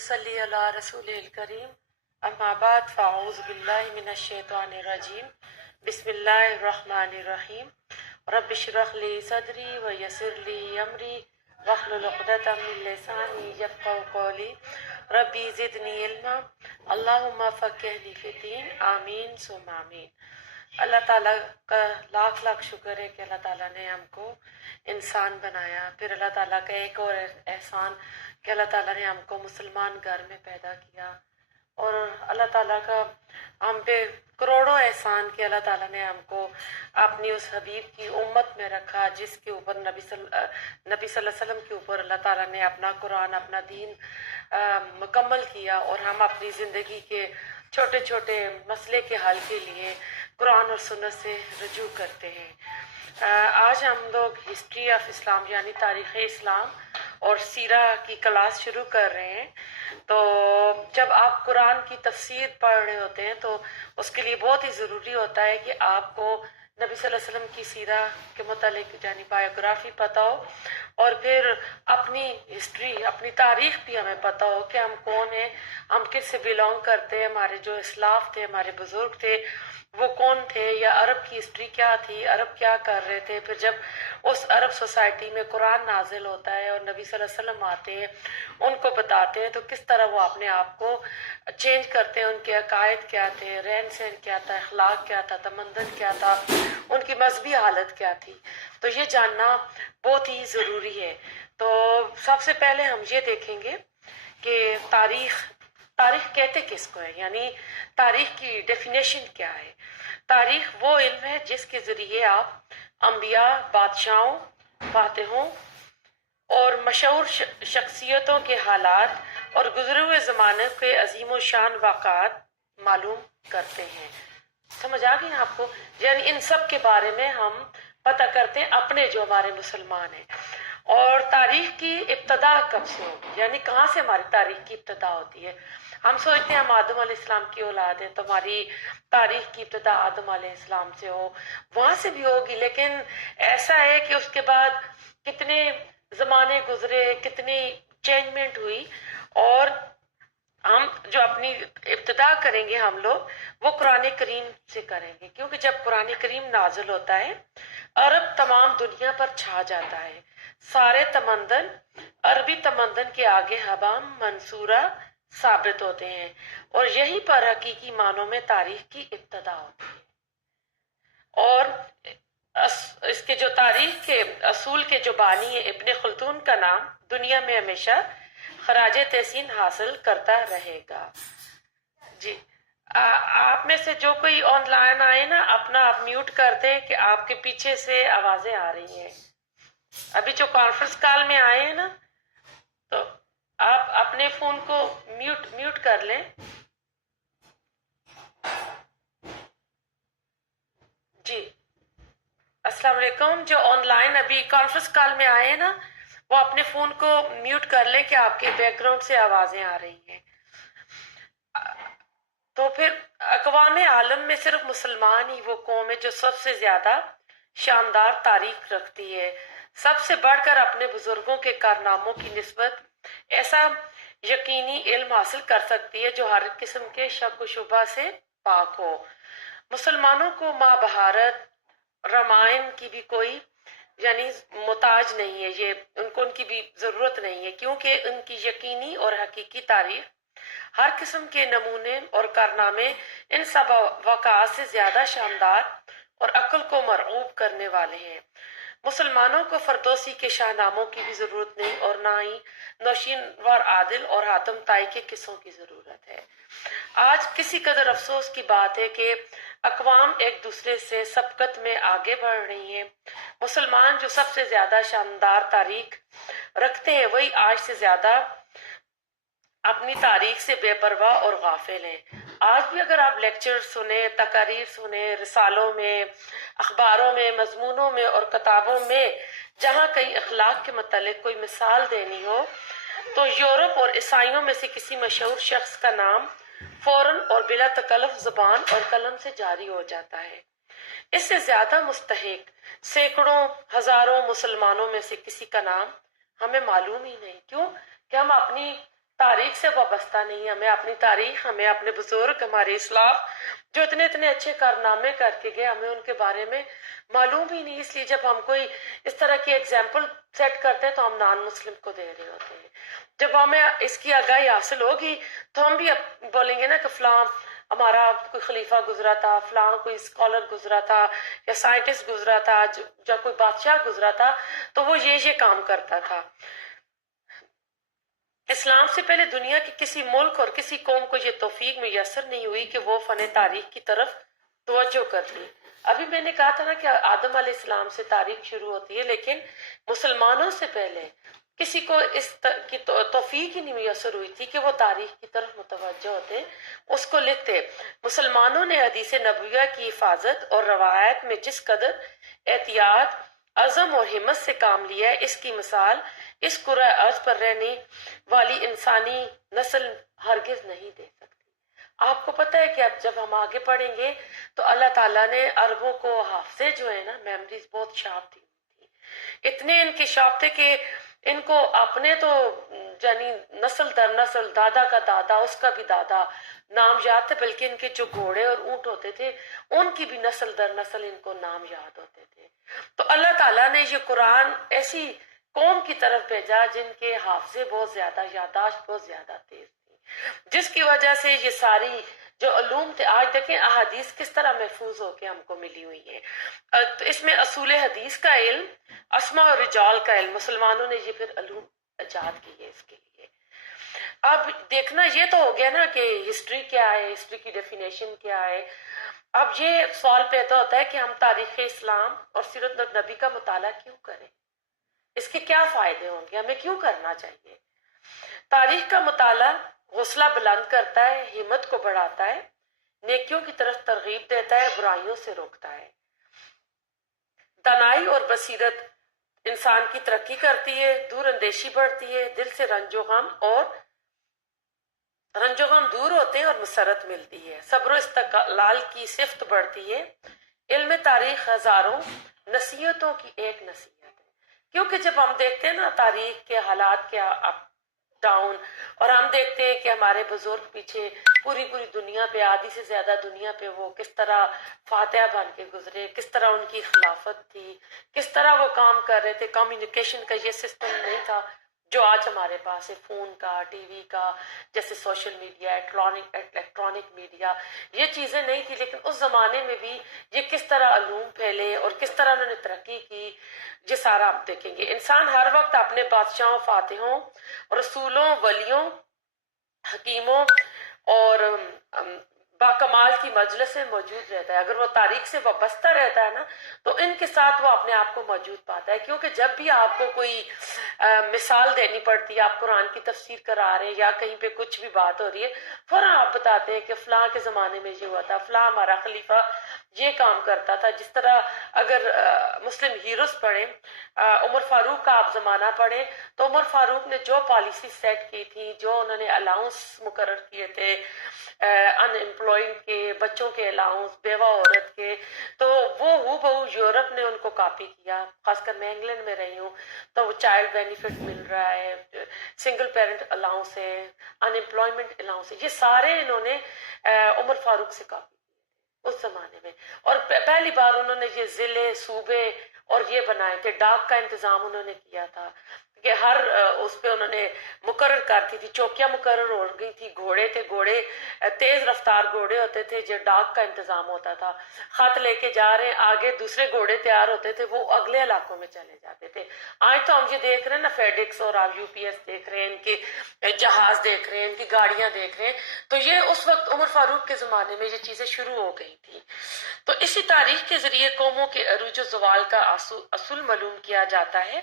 نصلی علی رسول الکریم اما بعد فاعوذ باللہ من الشیطان الرجیم بسم اللہ الرحمن الرحیم رب اشرح لی صدری ویسر لی امری واحلل عقدۃ من لسانی یفقهوا قولی ربی زدنی علما اللہم فقہنی فی الدین آمین ثم آمین۔ اللہ تعالیٰ کا لاکھ لاکھ شکر ہے کہ اللہ تعالیٰ نے ہم کو انسان بنایا۔ پھر اللہ تعالیٰ کا ایک اور احسان کہ اللہ تعالیٰ نے ہم کو مسلمان گھر میں پیدا کیا، اور اللہ تعالیٰ کا ہم پہ کروڑوں احسان کہ اللہ تعالیٰ نے ہم کو اپنی اس حبیب کی امت میں رکھا، جس کے اوپر نبی صلی اللہ علیہ وسلم کے اوپر اللہ تعالیٰ نے اپنا قرآن، اپنا دین مکمل کیا، اور ہم اپنی زندگی کے چھوٹے چھوٹے مسئلے کے حل کے لیے قرآن اور سنت سے رجوع کرتے ہیں۔ آج ہم لوگ ہسٹری آف اسلام یعنی تاریخ اسلام اور سیرہ کی کلاس شروع کر رہے ہیں۔ تو جب آپ قرآن کی تفسیر پڑھ رہے ہوتے ہیں تو اس کے لیے بہت ہی ضروری ہوتا ہے کہ آپ کو نبی صلی اللہ علیہ وسلم کی سیرہ کے متعلق یعنی بایوگرافی پتہ ہو، اور پھر اپنی ہسٹری، اپنی تاریخ بھی ہمیں پتہ ہو کہ ہم کون ہیں، ہم کس سے بلونگ کرتے ہیں، ہمارے جو اسلاف تھے، ہمارے بزرگ تھے، وہ کون تھے، یا عرب کی ہسٹری کیا تھی، عرب کیا کر رہے تھے۔ پھر جب اس عرب سوسائٹی میں قرآن نازل ہوتا ہے اور نبی صلی اللہ علیہ وسلم آتے ہیں، ان کو بتاتے ہیں، تو کس طرح وہ اپنے آپ کو چینج کرتے ہیں، ان کے عقائد کیا تھے، رہن سہن کیا تھا، اخلاق کیا تھا، تمدن کیا تھا، ان کی مذہبی حالت کیا تھی۔ تو یہ جاننا بہت ہی ضروری ہے۔ تو سب سے پہلے ہم یہ دیکھیں گے کہ تاریخ کہتے کس کو ہے، یعنی تاریخ کی ڈیفینیشن کیا ہے۔ تاریخ وہ علم ہے جس کے ذریعے آپ انبیاء، بادشاہوں، فاتحوں اور مشہور شخصیتوں کے حالات اور گزرے ہوئے زمانے کے عظیم و شان واقعات معلوم کرتے ہیں۔ سمجھ آ گئی آپ کو؟ یعنی ان سب کے بارے میں ہم پتہ کرتے ہیں، اپنے جو ہمارے مسلمان ہیں۔ اور تاریخ کی ابتدا کب سے ہوگی، یعنی کہاں سے ہماری تاریخ کی ابتدا ہوتی ہے۔ ہم سوچتے ہیں ہم آدم علیہ السلام کی اولاد ہیں تو ہماری تاریخ کی ابتدا آدم علیہ السلام سے ہو، وہاں سے بھی ہوگی، لیکن ایسا ہے کہ اس کے بعد کتنے زمانے گزرے، کتنی چینجمنٹ ہوئی، اور ہم جو اپنی ابتدا کریں گے ہم لوگ وہ قرآن کریم سے کریں گے، کیونکہ جب قرآن کریم نازل ہوتا ہے عرب تمام دنیا پر چھا جاتا ہے۔ سارے تمدن عربی تمدن کے آگے حبام منصورہ ثابت ہوتے ہیں، اور یہی پر حقیقی معنوں میں تاریخ کی ابتدا ہوتی ہے۔ اور اس کے جو تاریخ کے اصول کے جو بانی ہے ابن خلدون کا نام دنیا میں ہمیشہ خراج تحسین حاصل کرتا رہے گا۔ جی آپ میں سے جو کوئی آن لائن آئے نا، اپنا آپ میوٹ کر دیں کہ آپ کے پیچھے سے آوازیں آ رہی ہیں۔ ابھی جو کانفرنس کال میں آئے ہیں نا، تو آپ اپنے فون کو میوٹ کر لیں۔ جی السلام علیکم۔ جو آن لائن ابھی کانفرنس کال میں آئے ہیں نا، وہ اپنے فون کو میوٹ کر لیں کہ آپ کے بیک گراؤنڈ سے آوازیں آ رہی ہیں۔ تو پھر اقوام عالم میں صرف مسلمان ہی وہ قوم ہے جو سب سے زیادہ شاندار تاریخ رکھتی ہے، سب سے بڑھ کر اپنے بزرگوں کے کارناموں کی نسبت ایسا یقینی علم حاصل کر سکتی ہے جو ہر قسم کے شک و شبہ سے پاک ہو۔ مسلمانوں کو ماں بھارت، رامائن کی بھی کوئی یعنی محتاج نہیں ہے، یہ ان کی بھی ضرورت نہیں ہے، کیونکہ ان کی یقینی اور حقیقی تاریخ ہر قسم کے نمونے اور کارنامے ان سب واقعات سے زیادہ شاندار اور عقل کو مرعوب کرنے والے ہیں۔ مسلمانوں کو فردوسی کے شاہ ناموں کی بھی ضرورت نہیں، اور نہ ہی نوشینور عادل اور حاتم طائی کے قصوں کی ضرورت ہے۔ آج کسی قدر افسوس کی بات ہے کہ اقوام ایک دوسرے سے سبقت میں آگے بڑھ رہی ہیں۔ مسلمان جو سب سے زیادہ شاندار تاریخ رکھتے ہیں وہی آج سے زیادہ اپنی تاریخ سے بے پرواہ اور غافل ہیں۔ آج بھی اگر آپ لیکچر سنیں، تقاریر سنیں، رسالوں میں، اخباروں میں، مضمونوں میں اور کتابوں میں جہاں کئی اخلاق کے متعلق کوئی مثال دینی ہو تو یورپ اور عیسائیوں میں سے کسی مشہور شخص کا نام فوراً اور بلا تکلف زبان اور قلم سے جاری ہو جاتا ہے۔ اس سے زیادہ مستحق سینکڑوں ہزاروں مسلمانوں میں سے کسی کا نام ہمیں معلوم ہی نہیں، کیوں کہ ہم اپنی تاریخ سے وابستہ نہیں. ہمیں اپنی تاریخ، ہمیں اپنے بزرگ، ہمارے اسلاف جو اتنے اتنے اچھے کارنامے کر کے گئے، ہمیں ان کے بارے میں معلوم ہی نہیں. اس لیے جب ہم کوئی اس طرح کی ایگزامپل سیٹ کرتے ہیں تو ہم نان مسلم کو دے رہے ہوتے ہیں. جب ہمیں اس کی آگاہی حاصل ہوگی تو ہم بھی بولیں گے نا کہ فلاں ہمارا کوئی خلیفہ گزرا تھا، فلاں کوئی اسکالر گزرا تھا یا سائنٹسٹ گزرا تھا یا کوئی بادشاہ گزرا تھا تو وہ یہ کام کرتا تھا. اسلام سے پہلے دنیا کے کسی ملک اور کسی قوم کو یہ توفیق میسر نہیں ہوئی کہ وہ فن تاریخ کی طرف توجہ کر لی. ابھی میں نے کہا تھا نا کہ آدم علیہ السلام سے تاریخ شروع ہوتی ہے، لیکن مسلمانوں سے پہلے کسی کو اس کی توفیق ہی نہیں میسر ہوئی تھی کہ وہ تاریخ کی طرف متوجہ ہوتے، اس کو لکھتے. مسلمانوں نے حدیث نبویہ کی حفاظت اور روایت میں جس قدر احتیاط، عزم اور ہمت سے کام لیا ہے، اس کی مثال اس کرۂ ارض پر رہنے والی انسانی نسل ہرگز نہیں دے سکتی. آپ کو پتہ ہے کہ اب جب ہم آگے پڑھیں گے تو اللہ تعالیٰ نے عربوں کو حافظے جو ہے نا، میموریز بہت شارپ تھی. اتنے ان کے شارپ تھے کہ ان کو اپنے تو یعنی نسل در نسل، دادا کا دادا، اس کا بھی دادا نام یاد تھے، بلکہ ان کے جو گھوڑے اور اونٹ ہوتے تھے ان کی بھی نسل در نسل ان کو نام یاد ہوتے تھے. تو اللہ تعالیٰ نے یہ قرآن ایسی قوم کی طرف بھیجا جن کے حافظے بہت زیادہ، یادداشت بہت زیادہ تیز تھی، جس کی وجہ سے یہ ساری جو علوم تھے، آج دیکھیں احادیث کس طرح محفوظ ہو کے ہم کو ملی ہوئی ہے. تو اس میں اصول حدیث کا علم، اسماء اور رجال کا علم، مسلمانوں نے یہ پھر علوم ایجاد کی ہے اس کے لیے. اب دیکھنا یہ تو ہو گیا نا کہ ہسٹری کیا ہے، ہسٹری کی ڈیفینیشن کیا ہے. اب یہ سوال پیدا ہوتا ہے کہ ہم تاریخ اسلام اور سیرت نبی کا مطالعہ کیوں کریں، اس کے کیا فائدے ہوں گے، ہمیں کیوں کرنا چاہیے. تاریخ کا مطالعہ حوصلہ بلند کرتا ہے، ہمت کو بڑھاتا ہے، نیکیوں کی طرف ترغیب دیتا ہے، برائیوں سے روکتا ہے. دانائی اور بصیرت انسان کی ترقی کرتی ہے، دور اندیشی بڑھتی ہے، دل سے رنج و غم دور ہوتے ہیں اور مسرت ملتی ہے، صبر و استقلال کی صفت بڑھتی ہے. علم تاریخ ہزاروں نصیحتوں کی ایک نصیحت ہے. کیونکہ جب ہم دیکھتے ہیں نا تاریخ کے حالات کے اپ ڈاؤن، اور ہم دیکھتے ہیں کہ ہمارے بزرگ پیچھے پوری دنیا پہ، آدھی سے زیادہ دنیا پہ وہ کس طرح فاتحہ بن کے گزرے، کس طرح ان کی خلافت تھی، کس طرح وہ کام کر رہے تھے. کمیونیکیشن کا یہ سسٹم نہیں تھا جو آج ہمارے پاس ہے، فون کا، ٹی وی کا، جیسے سوشل میڈیا، الیکٹرانک میڈیا، یہ چیزیں نہیں تھی. لیکن اس زمانے میں بھی یہ کس طرح علوم پھیلے اور کس طرح انہوں نے ترقی کی، یہ سارا آپ دیکھیں گے. انسان ہر وقت اپنے بادشاہوں، فاتحوں، رسولوں، ولیوں، حکیموں اور باکمال کی مجلس میں موجود رہتا ہے. اگر وہ تاریخ سے وابستہ رہتا ہے نا تو ان کے ساتھ وہ اپنے آپ کو موجود پاتا ہے. کیونکہ جب بھی آپ کو کوئی مثال دینی پڑتی ہے، آپ قرآن کی تفسیر کرا رہے ہیں یا کہیں پہ کچھ بھی بات ہو رہی ہے، فوراً آپ بتاتے ہیں کہ فلاں کے زمانے میں یہ ہوا تھا، فلاں ہمارا خلیفہ یہ کام کرتا تھا. جس طرح اگر مسلم ہیروز پڑھیں، عمر فاروق کا آپ زمانہ پڑھیں تو عمر فاروق نے جو پالیسی سیٹ کی تھی، جو انہوں نے الاؤنس مقرر کیے تھے، ان امپلائڈ کے بچوں کے الاؤنس، بیوہ عورت کے، تو وہ ہو بہو یورپ نے ان کو کاپی کیا. خاص کر میں انگلینڈ میں رہی ہوں تو وہ چائلڈ بینیفٹ مل رہا ہے، سنگل پیرنٹ الاؤنس ہے، ان امپلائمنٹ الاؤنس ہے، یہ سارے انہوں نے عمر فاروق سے کاپی اس زمانے میں. اور پہلی بار انہوں نے یہ ضلع، صوبے اور یہ بنائے تھے. ڈاک کا انتظام انہوں نے کیا تھا کہ ہر اس پہ انہوں نے مقرر کرتی تھی، چوکیاں مقرر ہو گئی تھی، گھوڑے تھے، گھوڑے تیز رفتار گھوڑے ہوتے تھے، جو ڈاک کا انتظام ہوتا تھا. خط لے کے جا رہے ہیں، آگے دوسرے گھوڑے تیار ہوتے تھے، وہ اگلے علاقوں میں چلے جاتے تھے. آج تو ہم یہ دیکھ رہے ہیں نا، فیڈکس اور آپ UPS دیکھ رہے ہیں، ان کے جہاز دیکھ رہے ہیں، ان کی گاڑیاں دیکھ رہے ہیں. تو یہ اس وقت عمر فاروق کے زمانے میں یہ چیزیں شروع ہو گئی تھی. تو اسی تاریخ کے ذریعے قوموں کے عروج و زوال کا اصول معلوم کیا جاتا ہے.